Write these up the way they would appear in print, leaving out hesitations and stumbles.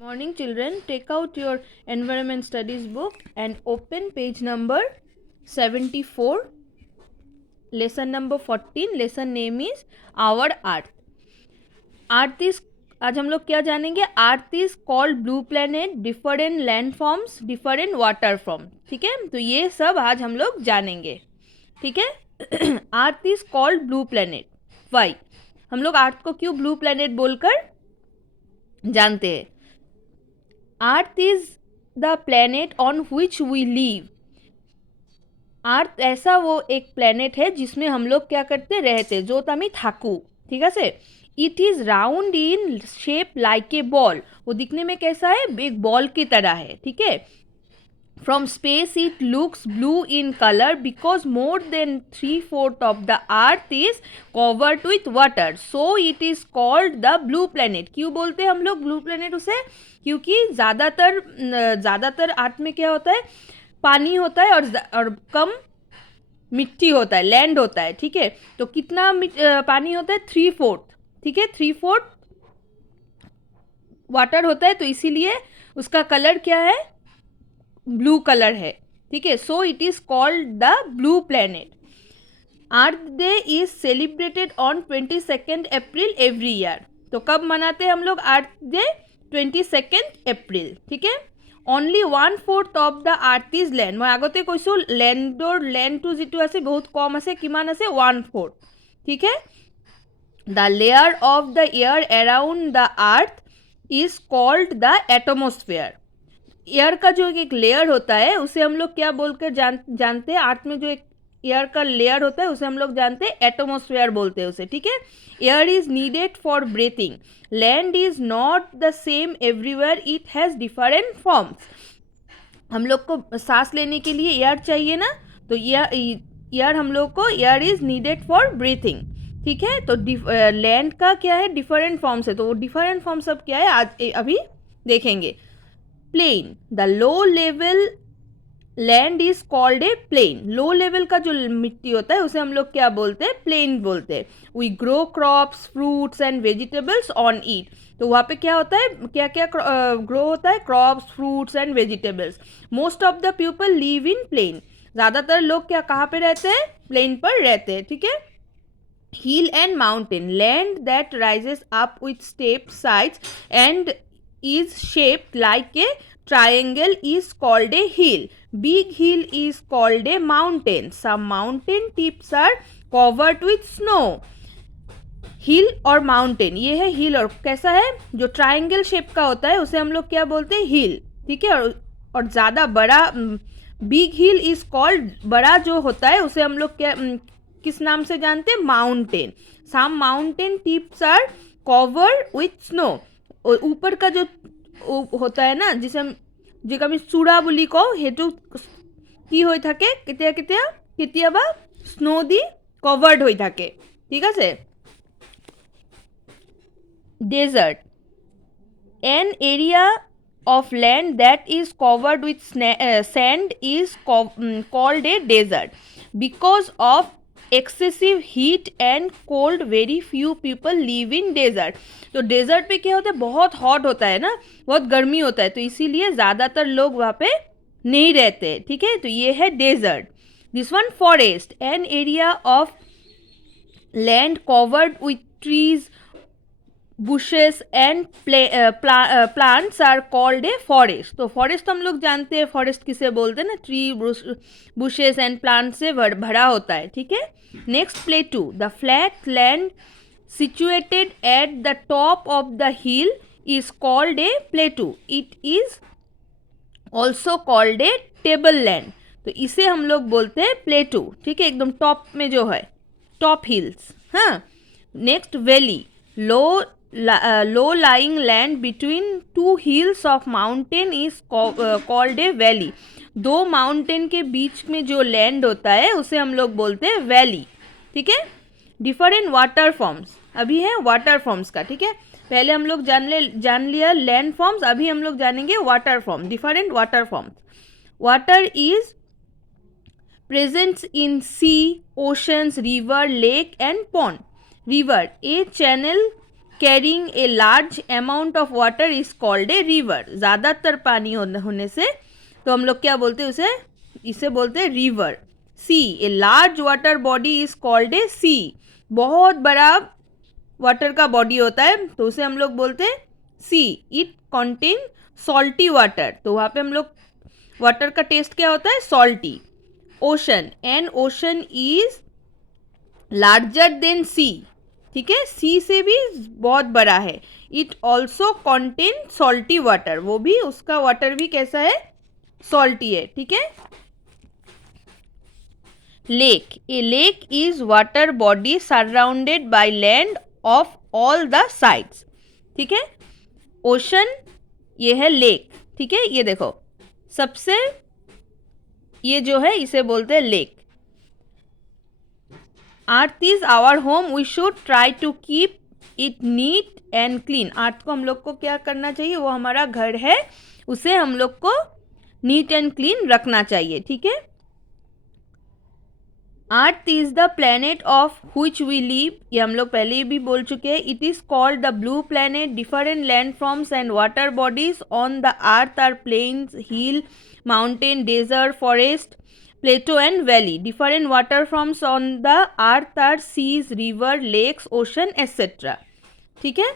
Morning children, take out your environment studies book and open page number 74, lesson number 14. lesson name is our earth. Earth is, आज हम लोग क्या जानेंगे? अर्थ is called blue planet, different land forms, different water form. ठीक है, तो ये सब आज हम लोग जानेंगे. ठीक है. Earth is called blue planet. Why? हम लोग अर्थ को क्यों ब्लू प्लैनेट बोलकर जानते हैं? Earth is the planet on which we live. Earth ऐसा वो एक प्लैनेट है जिसमें हम लोग क्या करते रहते, जो तमी थाकू. ठीक है से. It is round in shape like a ball. वो दिखने में कैसा है? एक बॉल की तरह है. ठीक है. From space it looks blue in color because more than 3/4 of the earth is covered with water. So it is called the blue planet. क्यों बोलते हैं हम लोग blue planet उसे? क्योंकि ज़्यादातर अर्थ में क्या होता है? पानी होता है और कम मिट्टी होता है, लैंड होता है. ठीक है. तो कितना पानी होता है? 3/4. ठीक है. 3/4 वाटर होता है, तो इसीलिए उसका कलर क्या है? ब्लू कलर है. ठीक है. So it is called the blue planet. Earth day is celebrated on 22 April every year. तो कब मनाते हैं हम लोग अर्थ डे? 22 अप्रैल. ठीक है. Only 1/4 of the earth is land. मैं आगते कैसो लैंड टू जी आसे बहुत कम आसे, किमान आसे 1/4. ठीक है. The layer of the air around the earth is called the atmosphere. Air का जो एक लेयर होता है उसे हम लोग क्या बोलकर जानते हैं? अर्थ में जो एक एयर का लेयर होता है उसे हम लोग जानते हैं एटमोस्फेयर बोलते हैं उसे. ठीक है. Air is needed for breathing. Land is not the same everywhere, it has different forms. हम लोग को सांस लेने के लिए एयर चाहिए ना, तो एयर हम लोग को air is needed for breathing. ठीक है. तो लैंड का क्या है? डिफरेंट फॉर्म्स है. तो वो डिफरेंट फॉर्म सब क्या है आज अभी देखेंगे. Plain. The low level land is called a plain. Low level का जो मिट्टी होता है उसे हम लोग क्या बोलते हैं? प्लेन बोलते हैं. We grow crops, fruits and vegetables on it. तो वहाँ पे क्या होता है? क्या क्या ग्रो होता है? Crops, fruits and vegetables. Most of the people live in plain. ज़्यादातर लोग क्या कहाँ पे रहते हैं? प्लेन पर रहते हैं. ठीक है. Hill and mountain. Land that rises up with steep sides and is shaped like a triangle is called a hill. Big hill is called a mountain. Some mountain tips are covered with snow. हिल और mountain, ये है हिल. और कैसा है? जो triangle shape का होता है उसे हम लोग क्या बोलते हैं? हिल. ठीक है. और ज़्यादा बड़ा बिग हिल इज कॉल्ड, बड़ा जो होता है उसे हम लोग क्या किस नाम से जानते हैं? Mountain. Some mountain tips are covered with snow. और ऊपर का जो होता है ना, जिसे हम जो আমি চূড়া বুলি কওঁ, সেইটো কি হৈ থাকে? কেতিয়াবা স্নো দি কভাৰ্ড হৈ থাকে. ঠিক আছে. Desert. An area of land that is covered with sand is called a desert. Because of excessive heat and cold, very few people live in desert. तो डेजर्ट पे क्या होता है? बहुत हॉट होता है ना, बहुत गर्मी होता है, तो इसीलिए ज़्यादातर लोग वहाँ पे नहीं रहते. ठीक है. तो ये है desert. This one forest. An area of land covered with trees, bushes and plants are called a forest. तो फॉरेस्ट हम लोग जानते हैं, फॉरेस्ट किसे बोलते हैं ना? ट्री, बुशेस एंड प्लांट से भरा होता है. ठीक है. Next, play 2. The flat land situated at the top of the hill is called A प्लेटू. It is also called a table land. तो इसे हम लोग बोलते हैं प्लेटू. ठीक है. एकदम टॉप में जो है, टॉप हिल्स. हाँ. Next, valley. low lying land between two hills of mountain is called a valley. दो माउंटेन के बीच में जो लैंड होता है उसे हम लोग बोलते हैं वैली. ठीक है. Different water forms. अभी है वाटर फॉर्म्स का. ठीक है. पहले हम लोग जान लिया लैंड फॉर्म्स, अभी हम लोग जानेंगे water form. Different water forms. Water is present in sea, oceans, river, lake and pond. River, a channel carrying a large amount of water is called a river. ज़्यादातर पानी होने से तो हम लोग क्या बोलते हैं इसे बोलते हैं river. Sea, a large water body is called a sea. बहुत बड़ा वाटर का बॉडी होता है तो उसे हम लोग बोलते हैं सी। इट कंटेन सॉल्टी वाटर, तो वहाँ पे हम लोग वाटर का टेस्ट क्या होता है, salty. Ocean, an ocean is larger than sea, ठीक है, सी से भी बहुत बड़ा है। It also contain salty water, वो भी उसका वाटर भी कैसा है, सॉल्टी है, ठीक है। Lake, A lake is water body surrounded by land of all the sides, ठीक है। ओशन ये है लेक, ठीक है, ये देखो सबसे ये जो है इसे बोलते हैं lake. Earth is our home, we should try to keep it neat and clean. Earth को हम लोग को क्या करना चाहिए, वो हमारा घर है, उसे हम लोग को नीट एंड क्लीन रखना चाहिए, ठीक है। Earth is the planet of which we live, ये हम लोग पहले भी बोल चुके हैं। It is called the blue planet. Different landforms and water bodies on the earth are plains, hill, mountain, desert, forest, plateau and valley. Different water forms on the earth are seas, river, lakes, ocean etcetera, ठीक है।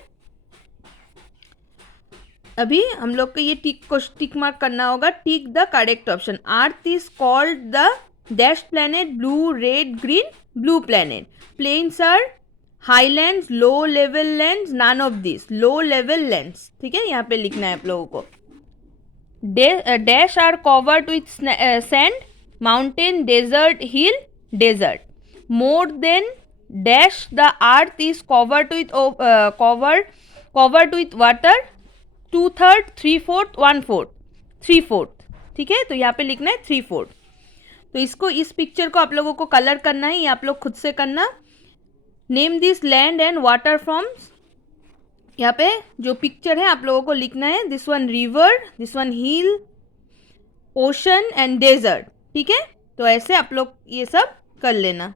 अभी हम लोग को ये टिक mark करना होगा, tick the correct option. Earth is called the dash planet, blue, red, green, blue planet. Plains are highlands, low level lands, none of this, low level lands, ठीक है, यहाँ पे लिखना है आप लोगों को। Dash are covered with sand, mountain, desert, hill, desert. More than dash the earth is covered with water, 2/3, 3/4, 1/4, 3/4, ठीक है, तो यहाँ पे लिखना है 3/4। तो इसको, इस पिक्चर को आप लोगों को कलर करना है, ये आप लोग खुद से करना। Name this land and water forms, यहाँ पे जो पिक्चर है आप लोगों को लिखना है, this one river, this one hill, ocean and desert, ठीक है। तो ऐसे आप लोग ये सब कर लेना।